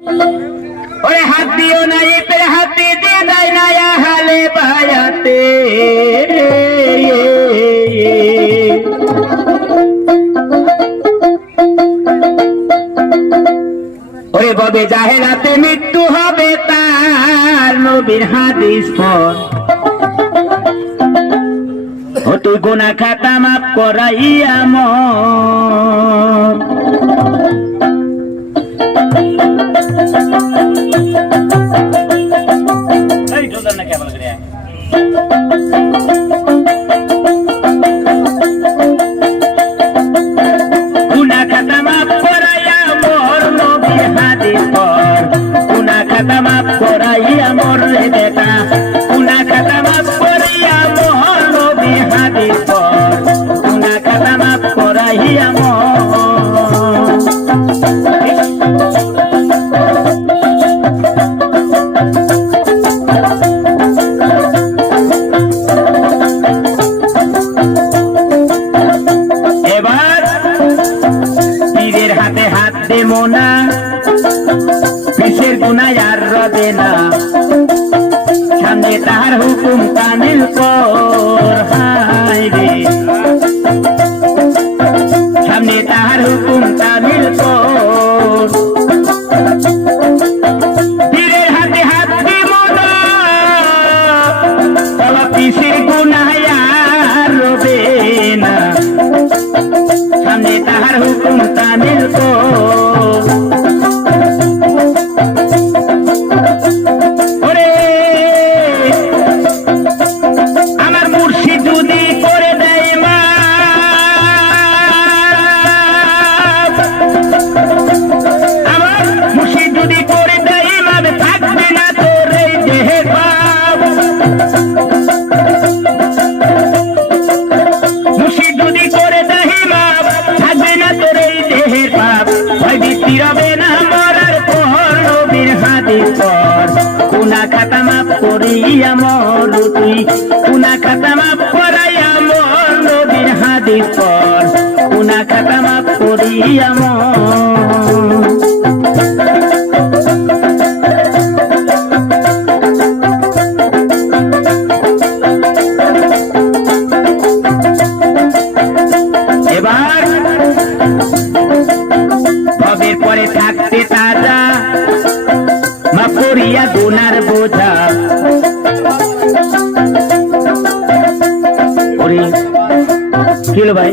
ওরে হাত দিও না ইপের হাতে দিয়ে দেয় না হালে বায়াতে। ওরে ববে জাহেরাতে মৃত্যু হবে তার নবীর হাদিস পর। ও তুই গুনা খাতা মাপ করাইয়া মন Evelyn 的。তার হুকুম কামিল কর হায় সামনে তার হুকুম কামিল কর মোনা সামনে তাহার হুকুম হাতে পর কুনা খাতা মাপ করিয়া মর তুই। কুনা খাতা মাপ করাইয়া মর নবীর হাতে পর। কুনা খাতা মাপ করিয়া মর হলো ভাই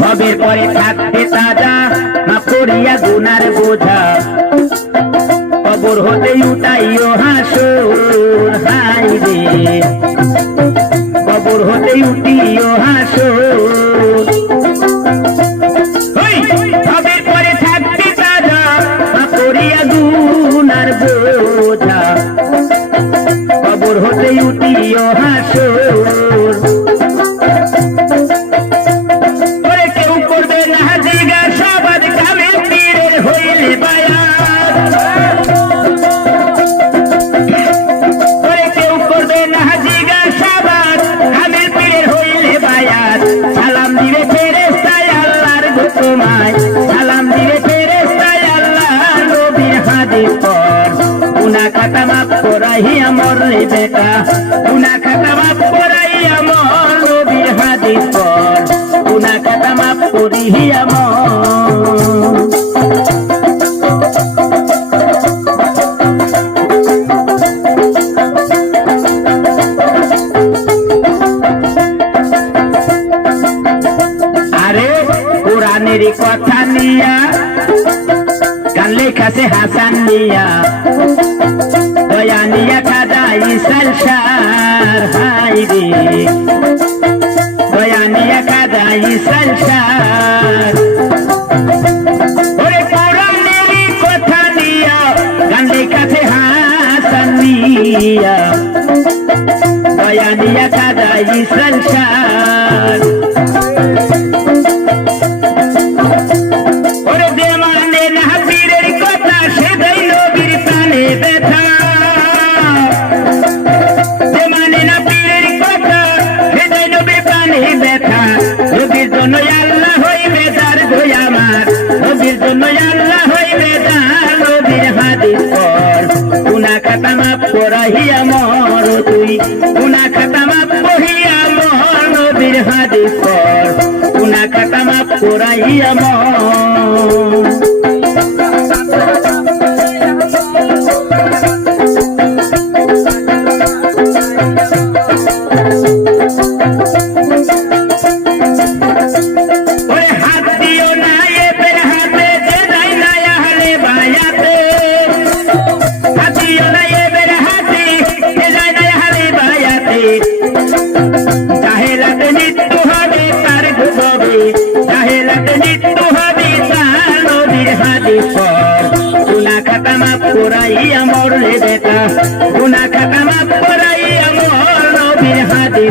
ভবের পরে থাকতে তাজা মা করিয়া গুনার বোঝা? কবর হতে উঠাইও হাসুর হাই রে। কবর হতে উঠিও খাতা মাফ করাই আমর রে বেটা। গুনা খাতা মাফ করাই আমর নবীর হাদিস পর। গুনা খাতা মাফ আরে, কোরআনের কথা নিয়া লেখাছে হাসান নিয়া দয়া নিয়া খাদা ইসাল সার, হাই রে। দয়া নিয়া খাদা ইসাল সার। ওরে কোরআনের কথা নিয়া গান লেখাছে হাসান নিয়া দয়া নিয়া খাদা ইসাল সার। জন্য আল্লাহ হইবে তার বই আমার নবীর জন্য আল্লাহ হইবে তার নবীর হাদিস কর গুনা খাতা মাপ করাহিয়া মর তুই গুনা খাতা মাপ কহিয়া মর নবীর হাদিস কর গুনা খাতা মাপ করাহিয়া মর খাতা মাপ করাইয়া মরলে দেখা গুনা খাতা মাপ করাইয়া মর নদীর হাতে